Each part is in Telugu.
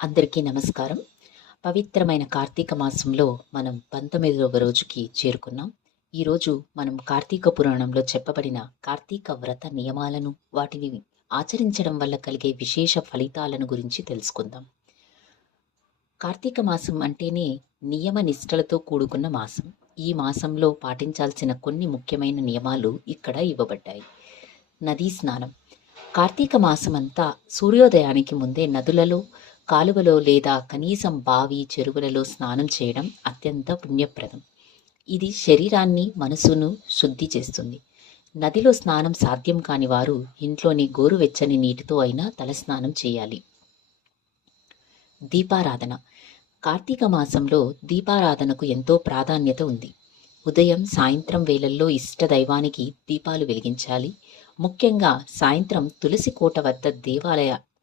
అందరికీ నమస్కారం. పవిత్రమైన కార్తీక మాసంలో మనం 19వ రోజుకి చేరుకున్నాం. ఈరోజు మనం కార్తీక పురాణంలో చెప్పబడిన కార్తీక వ్రత నియమాలను, వాటిని ఆచరించడం వల్ల కలిగే విశేష ఫలితాలను గురించి తెలుసుకుందాం. కార్తీక మాసం అంటేనే నియమ నిష్టలతో కూడుకున్న మాసం. ఈ మాసంలో పాటించాల్సిన కొన్ని ముఖ్యమైన నియమాలు ఇక్కడ ఇవ్వబడ్డాయి. నదీ స్నానం. కార్తీక మాసమంతా సూర్యోదయానికి ముందే నదులలో, కాలువలో లేదా కనీసం బావి, చెరువులలో స్నానం చేయడం అత్యంత పుణ్యప్రదం. ఇది శరీరాన్ని, మనసును శుద్ధి చేస్తుంది. నదిలో స్నానం సాధ్యం కాని వారు ఇంట్లోని గోరువెచ్చని నీటితో అయినా తలస్నానం చేయాలి. దీపారాధన. కార్తీక మాసంలో దీపారాధనకు ఎంతో ప్రాధాన్యత ఉంది. ఉదయం, సాయంత్రం వేళల్లో ఇష్ట దైవానికి దీపాలు వెలిగించాలి. ముఖ్యంగా సాయంత్రం తులసి కోట వద్ద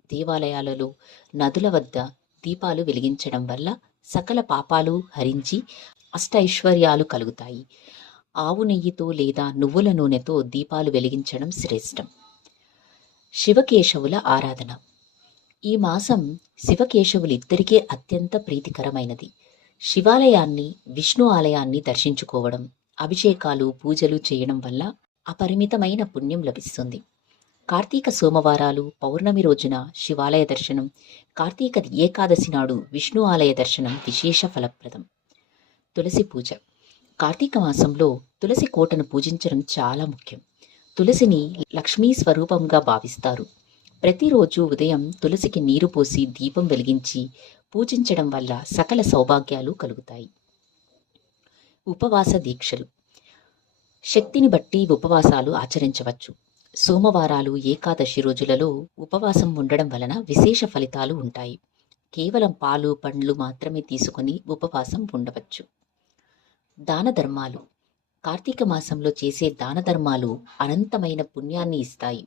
దేవాలయాలలో, నదుల వద్ద దీపాలు వెలిగించడం వల్ల సకల పాపాలు హరించి అష్టైశ్వర్యాలు కలుగుతాయి. ఆవు నెయ్యితో లేదా నువ్వుల నూనెతో దీపాలు వెలిగించడం శ్రేష్టం. శివకేశవుల ఆరాధన. ఈ మాసం శివకేశవులిద్దరికీ అత్యంత ప్రీతికరమైనది. శివాలయాన్ని, విష్ణు ఆలయాన్ని దర్శించుకోవడం, అభిషేకాలు, పూజలు చేయడం వల్ల అపరిమితమైన పుణ్యం లభిస్తుంది. కార్తీక సోమవారాలు, పౌర్ణమి రోజున శివాలయ దర్శనం, కార్తీక ఏకాదశి నాడు విష్ణు ఆలయ దర్శనం విశేష ఫలప్రదం. తులసి పూజ. కార్తీక మాసంలో తులసి కోటను పూజించడం చాలా ముఖ్యం. తులసిని లక్ష్మీ స్వరూపంగా భావిస్తారు. ప్రతిరోజు ఉదయం తులసికి నీరు పోసి దీపం వెలిగించి పూజించడం వల్ల సకల సౌభాగ్యాలు కలుగుతాయి. ఉపవాస దీక్షలు. శక్తిని బట్టి ఉపవాసాలు ఆచరించవచ్చు. సోమవారాలు, ఏకాదశి రోజులలో ఉపవాసం ఉండడం వలన విశేష ఫలితాలు ఉంటాయి. కేవలం పాలు, పండ్లు మాత్రమే తీసుకొని ఉపవాసం ఉండవచ్చు. దాన ధర్మాలు. కార్తీక మాసంలో చేసే దాన ధర్మాలు అనంతమైన పుణ్యాన్ని ఇస్తాయి.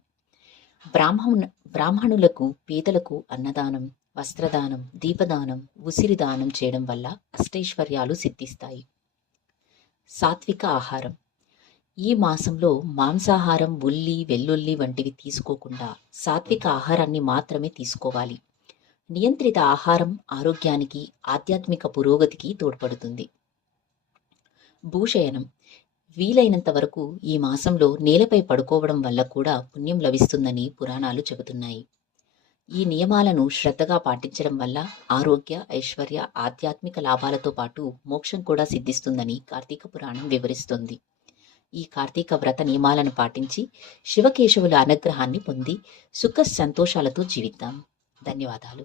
బ్రాహ్మణులకు, పేదలకు అన్నదానం, వస్త్రదానం, దీపదానం, ఉసిరి దానం చేయడం వల్ల అష్టైశ్వర్యాలు సిద్ధిస్తాయి. సాత్విక ఆహారం. ఈ మాసంలో మాంసాహారం, ఉల్లి, వెల్లుల్లి వంటివి తీసుకోకుండా సాత్విక ఆహారాన్ని మాత్రమే తీసుకోవాలి. నియంత్రిత ఆహారం ఆరోగ్యానికి, ఆధ్యాత్మిక పురోగతికి తోడ్పడుతుంది. భూశయనం. వీలైనంత వరకు ఈ మాసంలో నేలపై పడుకోవడం వల్ల కూడా పుణ్యం లభిస్తుందని పురాణాలు చెబుతున్నాయి. ఈ నియమాలను శ్రద్ధగా పాటించడం వల్ల ఆరోగ్య, ఐశ్వర్య, ఆధ్యాత్మిక లాభాలతో పాటు మోక్షం కూడా సిద్ధిస్తుందని కార్తీక పురాణం వివరిస్తుంది. ఈ కార్తీక వ్రత నియమాలను పాటించి శివకేశవుల అనుగ్రహాన్ని పొంది సుఖ సంతోషాలతో జీవిద్దాం. ధన్యవాదాలు.